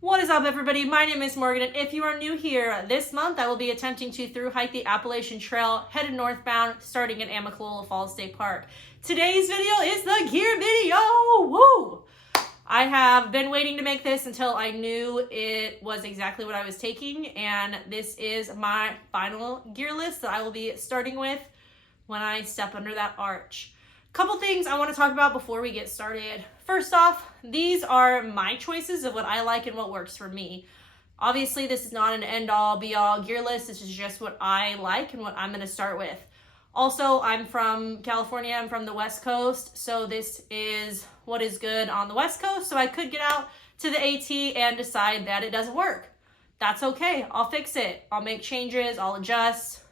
What is up, everybody? My name is Morgan, and if you are new here, this month I will be attempting to thru hike the Appalachian Trail, headed northbound, starting in Amicalola Falls State Park. Today's video is the gear video! Woo! I have been waiting to make this until I knew it was exactly what I was taking, and this is my final gear list that I will be starting with when I step under that arch. Couple things I want to talk about before we get started. First off, these are my choices of what I like and what works for me. Obviously, this is not an end-all, be-all gear list. This is just what I like and what I'm going to start with. Also, I'm from California. I'm from the West Coast, so this is what is good on the West Coast. So I could get out to the AT and decide that it doesn't work. That's okay. I'll fix it. I'll make changes. I'll adjust.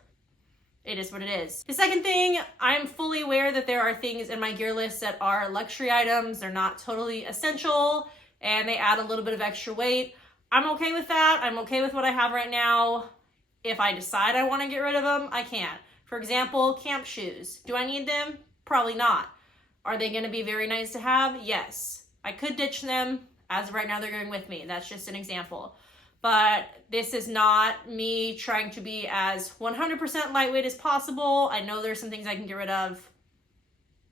It is what it is. The second thing, I'm fully aware that there are things in my gear list that are luxury items. They're not totally essential and they add a little bit of extra weight. I'm okay with that. I'm okay with what I have right now. If I decide I want to get rid of them, I can. For example, camp shoes. Do I need them? Probably not. Are they going to be very nice to have? Yes. I could ditch them. As of right now, they're going with me. That's just an example. But this is not me trying to be as 100% lightweight as possible. I know there's some things I can get rid of,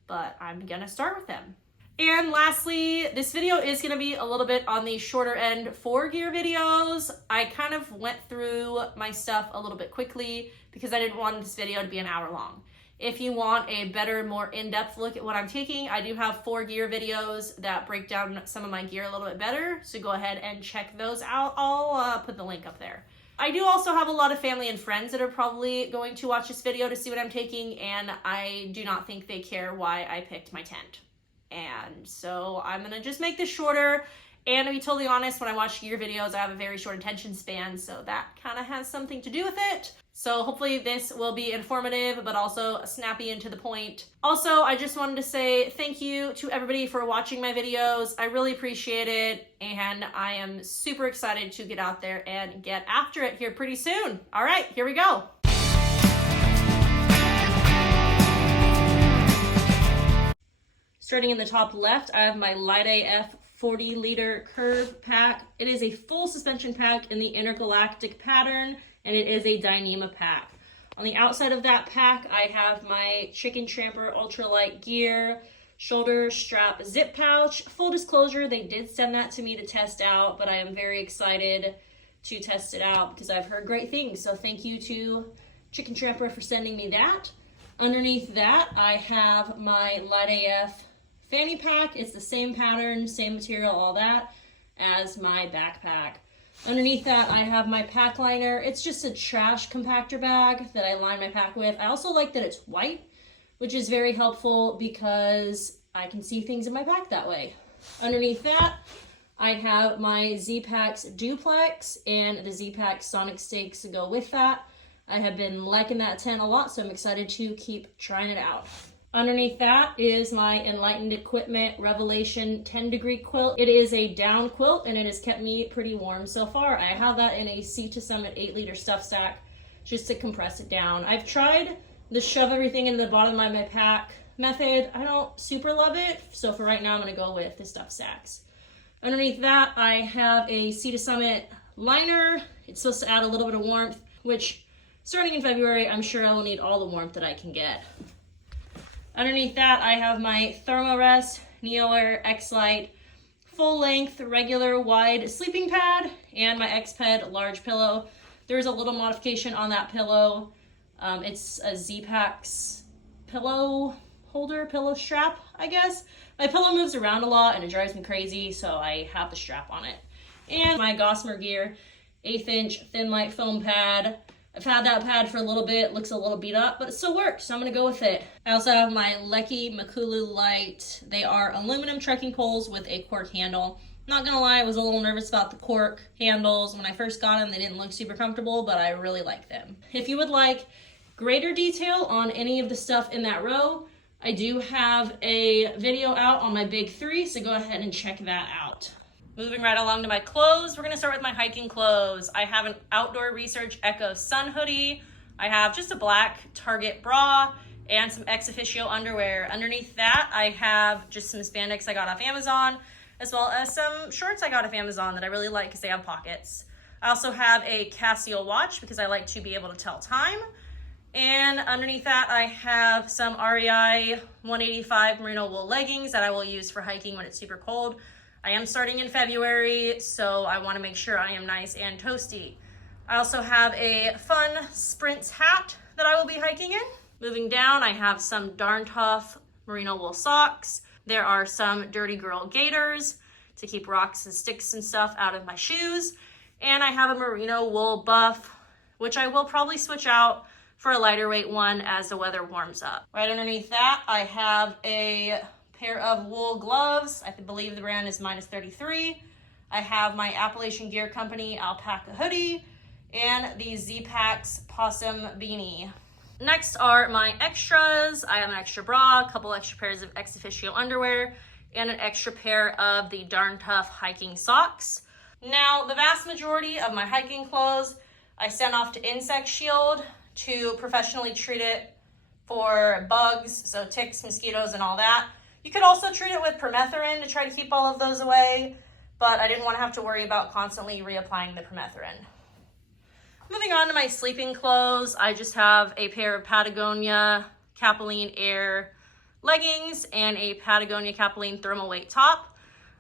but I'm gonna start with them. And lastly, this video is gonna be a little bit on the shorter end for gear videos. I kind of went through my stuff a little bit quickly because I didn't want this video to be an hour long. If you want a better, more in-depth look at what I'm taking, I do have 4 gear videos that break down some of my gear a little bit better, so go ahead and check those out. I'll put the link up there. I do also have a lot of family and friends that are probably going to watch this video to see what I'm taking, and I do not think they care why I picked my tent. And so I'm gonna just make this shorter. And to be totally honest, when I watch gear videos, I have a very short attention span, so that kind of has something to do with it. So hopefully this will be informative, but also snappy and to the point. Also, I just wanted to say thank you to everybody for watching my videos. I really appreciate it, and I am super excited to get out there and get after it here pretty soon. All right, here we go. Starting in the top left, I have my Light AF 40-liter curve pack. It is a full suspension pack in the intergalactic pattern, and it is a Dyneema pack. On the outside of that pack, I have my Chicken Tramper ultralight gear, shoulder strap zip pouch. Full disclosure, they did send that to me to test out, but I am very excited to test it out because I've heard great things. So thank you to Chicken Tramper for sending me that. Underneath that, I have my Light AF fanny pack. It's the same pattern, same material, all that, as my backpack. Underneath that, I have my pack liner. It's just a trash compactor bag that I line my pack with. I also like that it's white, which is very helpful because I can see things in my pack that way. Underneath that, I have my Z-Packs Duplex and the Z-Packs Sonic Stakes to go with that. I have been liking that tent a lot, so I'm excited to keep trying it out. Underneath that is my Enlightened Equipment Revelation 10-degree quilt. It is a down quilt and it has kept me pretty warm so far. I have that in a Sea to Summit 8-liter stuff sack just to compress it down. I've tried the shove everything into the bottom of my pack method. I don't super love it, so for right now I'm going to go with the stuff sacks. Underneath that I have a Sea to Summit liner. It's supposed to add a little bit of warmth, which starting in February I'm sure I will need all the warmth that I can get. Underneath that, I have my Thermarest NeoAir X-Lite full-length, regular, wide sleeping pad and my X-Ped large pillow. There's a little modification on that pillow. It's a Z-Packs pillow holder, pillow strap, I guess. My pillow moves around a lot and it drives me crazy, so I have the strap on it. And my Gossamer Gear 1/8 inch thin light foam pad. I've had that pad for a little bit, looks a little beat up, but it still works, so I'm gonna go with it. I also have my Lecky Makulu Light. They are aluminum trekking poles with a cork handle. Not gonna lie, I was a little nervous about the cork handles. When I first got them, they didn't look super comfortable, but I really like them. If you would like greater detail on any of the stuff in that row, I do have a video out on my big 3, so go ahead and check that out. Moving right along to my clothes, we're gonna start with my hiking clothes. I have an Outdoor Research Echo Sun hoodie. I have just a black Target bra and some ex officio underwear. Underneath that, I have just some spandex I got off Amazon. as well as some shorts I got off Amazon that I really like because they have pockets. I also have a Casio watch because I like to be able to tell time. And underneath that, I have some REI 185 merino wool leggings that I will use for hiking when it's super cold. I am starting in February, so I want to make sure I am nice and toasty. I also have a fun Sprints hat that I will be hiking in. Moving down, I have some Darn Tough merino wool socks. There are some Dirty Girl gaiters to keep rocks and sticks and stuff out of my shoes. And I have a merino wool buff, which I will probably switch out for a lighter weight one as the weather warms up. Right underneath that, I have a pair of wool gloves. I believe the brand is -33. I have my Appalachian Gear Company alpaca hoodie and the Z-Packs possum beanie. Next are my extras. I have an extra bra, a couple extra pairs of ex officio underwear, and an extra pair of the Darn Tough hiking socks. Now, the vast majority of my hiking clothes I send off to Insect Shield to professionally treat it for bugs, so ticks, mosquitoes, and all that. You could also treat it with permethrin to try to keep all of those away, but I didn't want to have to worry about constantly reapplying the permethrin. Moving on to my sleeping clothes, I just have a pair of Patagonia Capilene Air leggings and a Patagonia Capilene thermal weight top.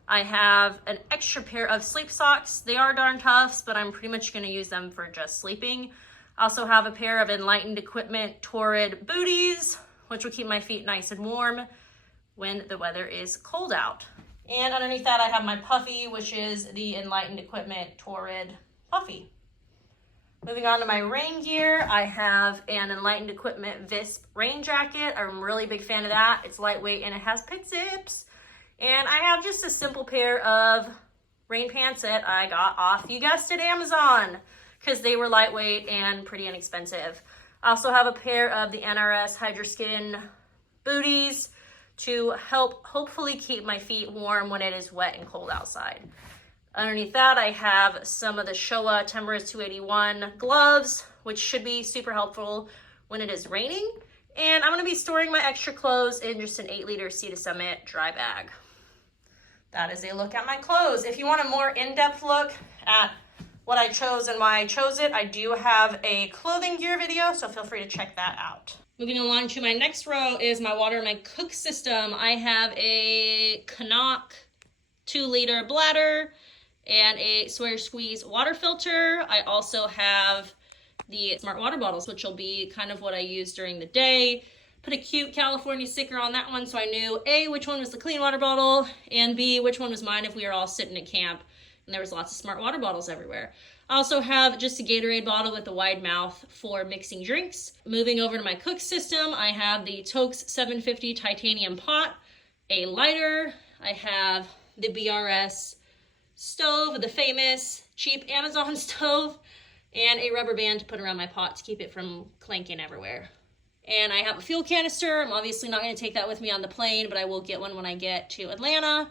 I have an extra pair of sleep socks. They are Darn Toughs, but I'm pretty much going to use them for just sleeping. I also have a pair of Enlightened Equipment Torrid booties, which will keep my feet nice and warm when the weather is cold out. And underneath that, I have my puffy, which is the Enlightened Equipment Torrid puffy. Moving on to my rain gear, I have an Enlightened Equipment Visp rain jacket. I'm a really big fan of that. It's lightweight and it has pit zips. And I have just a simple pair of rain pants that I got off, you guessed it, Amazon, because they were lightweight and pretty inexpensive. I also have a pair of the NRS Hydroskin booties to help hopefully keep my feet warm when it is wet and cold outside. Underneath that, I have some of the Showa Temperance 281 gloves, which should be super helpful when it is raining. And I'm going to be storing my extra clothes in just an 8-liter Sea to Summit dry bag. That is a look at my clothes. If you want a more in-depth look at what I chose and why I chose it, I do have a clothing gear video, so feel free to check that out. Moving along to my next row is my water and my cook system. I have a Canuck 2-liter bladder and a Sawyer Squeeze water filter. I also have the smart water bottles, which will be kind of what I use during the day. Put a cute California sticker on that one so I knew A, which one was the clean water bottle, and B, which one was mine if we were all sitting at camp and there was lots of smart water bottles everywhere. I also have just a Gatorade bottle with a wide mouth for mixing drinks. Moving over to my cook system, I have the Tokes 750 titanium pot, a lighter. I have the BRS stove, the famous cheap Amazon stove, and a rubber band to put around my pot to keep it from clanking everywhere. And I have a fuel canister. I'm obviously not going to take that with me on the plane, but I will get one when I get to Atlanta.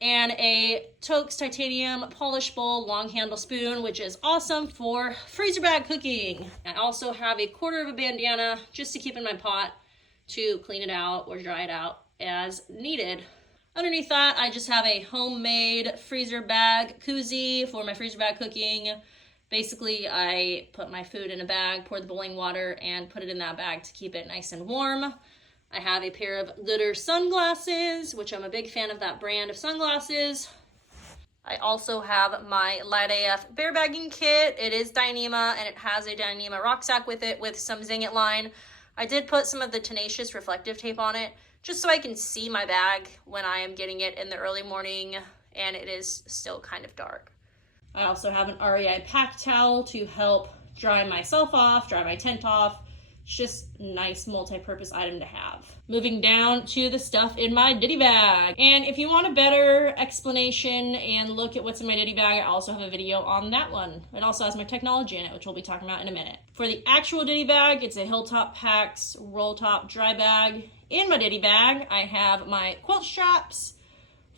And a Tokes titanium polish bowl long handle spoon, which is awesome for freezer bag cooking. I also have a quarter of a bandana just to keep in my pot to clean it out or dry it out as needed. Underneath that, I just have a homemade freezer bag koozie for my freezer bag cooking. Basically, I put my food in a bag, pour the boiling water, and put it in that bag to keep it nice and warm. I have a pair of Gooder sunglasses, which I'm a big fan of that brand of sunglasses. I also have my Light AF bear bagging kit. It is Dyneema, and it has a Dyneema rucksack with it with some Zing It line. I did put some of the Tenacious reflective tape on it, just so I can see my bag when I am getting it in the early morning, and it is still kind of dark. I also have an REI pack towel to help dry myself off, dry my tent off. It's just a nice multi-purpose item to have. Moving down to the stuff in my ditty bag. And if you want a better explanation and look at what's in my ditty bag, I also have a video on that one. It also has my technology in it, which we'll be talking about in a minute. For the actual ditty bag, it's a Hilltop Packs roll top dry bag. In my ditty bag, I have my quilt straps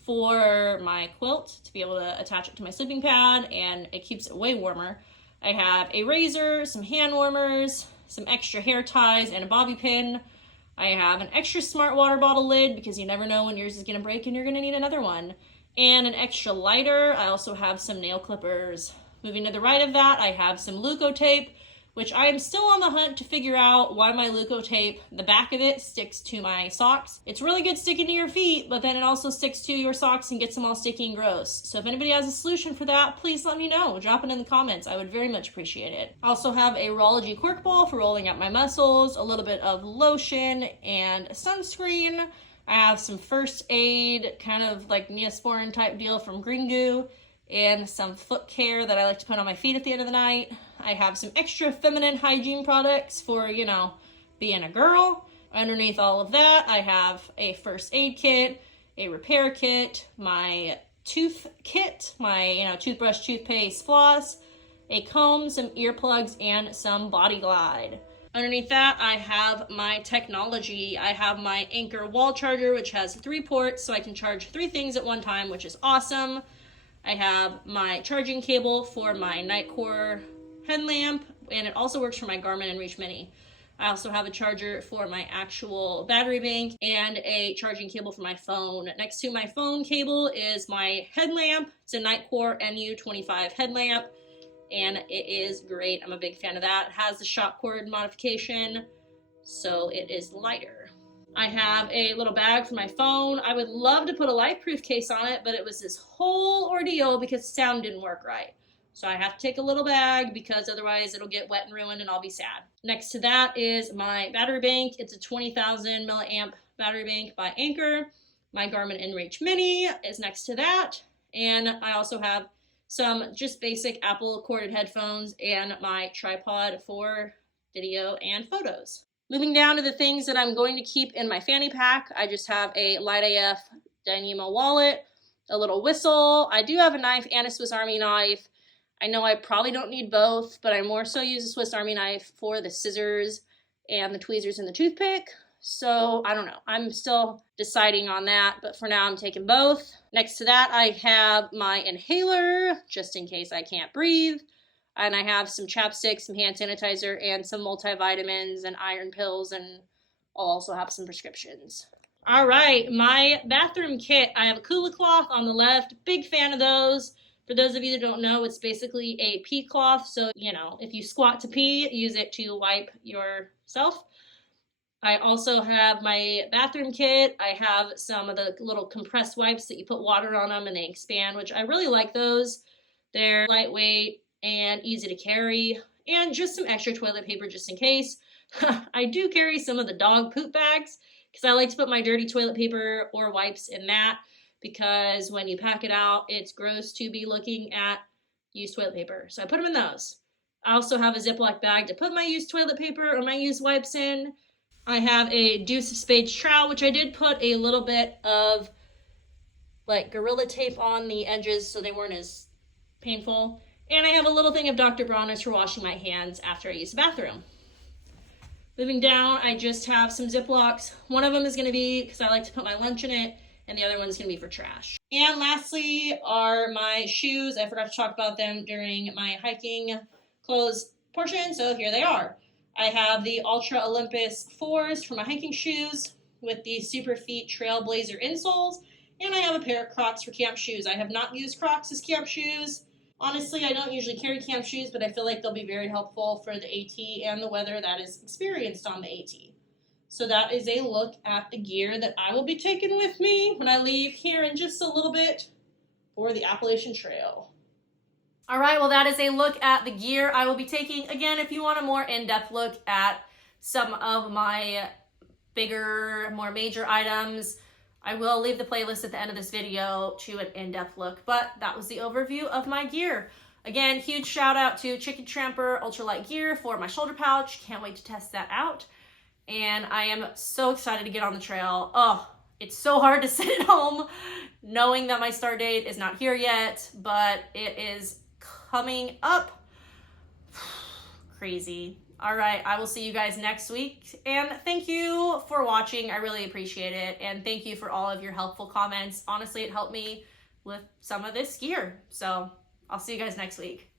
for my quilt to be able to attach it to my sleeping pad, and it keeps it way warmer. I have a razor, some hand warmers, some extra hair ties, and a bobby pin. I have an extra smart water bottle lid because you never know when yours is going to break and you're going to need another one. and an extra lighter. I also have some nail clippers. Moving to the right of that, I have some Leukotape, which I am still on the hunt to figure out why my Leukotape, the back of it, sticks to my socks. It's really good sticking to your feet, but then it also sticks to your socks and gets them all sticky and gross. So if anybody has a solution for that, please let me know. Drop it in the comments. I would very much appreciate it. I also have a Rology cork ball for rolling out my muscles, a little bit of lotion, and sunscreen. I have some first aid, kind of like Neosporin type deal from Green Goo, and some foot care that I like to put on my feet at the end of the night. I have some extra feminine hygiene products for, you know, being a girl. Underneath all of that, I have a first aid kit, a repair kit, my tooth kit, my, you know, toothbrush, toothpaste, floss, a comb, some earplugs, and some Body Glide. Underneath that, I have my technology. I have my Anker wall charger, which has 3 ports, so I can charge 3 things at one time, which is awesome. I have my charging cable for my Nightcore headlamp, and it also works for my Garmin InReach Mini. I also have a charger for my actual battery bank and a charging cable for my phone. Next to my phone cable is my headlamp. It's a Nightcore NU25 headlamp, and it is great. I'm a big fan of that. It has the shock cord modification, so it is lighter. I have a little bag for my phone. I would love to put a LifeProof case on it, but it was this whole ordeal because sound didn't work right. So I have to take a little bag because otherwise it'll get wet and ruined and I'll be sad. Next to that is my battery bank. It's a 20,000 milliamp battery bank by Anker. My Garmin InReach Mini is next to that. And I also have some just basic Apple corded headphones and my tripod for video and photos. Moving down to the things that I'm going to keep in my fanny pack, I just have a Light AF Dyneema wallet, a little whistle. I do have a knife and a Swiss Army knife. I know I probably don't need both, but I more so use a Swiss Army knife for the scissors and the tweezers and the toothpick. So I don't know. I'm still deciding on that, but for now I'm taking both. Next to that, I have my inhaler, just in case I can't breathe. And I have some chapstick, some hand sanitizer, and some multivitamins and iron pills, and I'll also have some prescriptions. All right, my bathroom kit. I have a Kula cloth on the left. Big fan of those. For those of you that don't know, it's basically a pee cloth. So, you know, if you squat to pee, use it to wipe yourself. I also have my bathroom kit. I have some of the little compressed wipes that you put water on them and they expand, which I really like those. They're lightweight and easy to carry, and just some extra toilet paper just in case. I do carry some of the dog poop bags because I like to put my dirty toilet paper or wipes in that, because when you pack it out, it's gross to be looking at used toilet paper. So I put them in those. I also have a Ziploc bag to put my used toilet paper or my used wipes in. I have a Deuce of Spades trowel, which I did put a little bit of like Gorilla Tape on the edges so they weren't as painful. And I have a little thing of Dr. Bronner's for washing my hands after I use the bathroom. Moving down, I just have some Ziplocs. One of them is going to be because I like to put my lunch in it, and the other one is going to be for trash. And lastly are my shoes. I forgot to talk about them during my hiking clothes portion, so here they are. I have the Ultra Olympus 4s for my hiking shoes with the Superfeet Trailblazer insoles, and I have a pair of Crocs for camp shoes. I have not used Crocs as camp shoes. Honestly, I don't usually carry camp shoes, but I feel like they'll be very helpful for the AT and the weather that is experienced on the AT. So that is a look at the gear that I will be taking with me when I leave here in just a little bit for the Appalachian Trail. All right, well, that is a look at the gear I will be taking. Again, if you want a more in-depth look at some of my bigger, more major items, I will leave the playlist at the end of this video to an in-depth look, but that was the overview of my gear. Again, huge shout out to Chicken Tramper Ultralight Gear for my shoulder pouch. Can't wait to test that out. And I am so excited to get on the trail. Oh, it's so hard to sit at home knowing that my start date is not here yet, but it is coming up. Crazy. All right, I will see you guys next week, and thank you for watching. I really appreciate it, and thank you for all of your helpful comments. Honestly, it helped me with some of this gear, so I'll see you guys next week.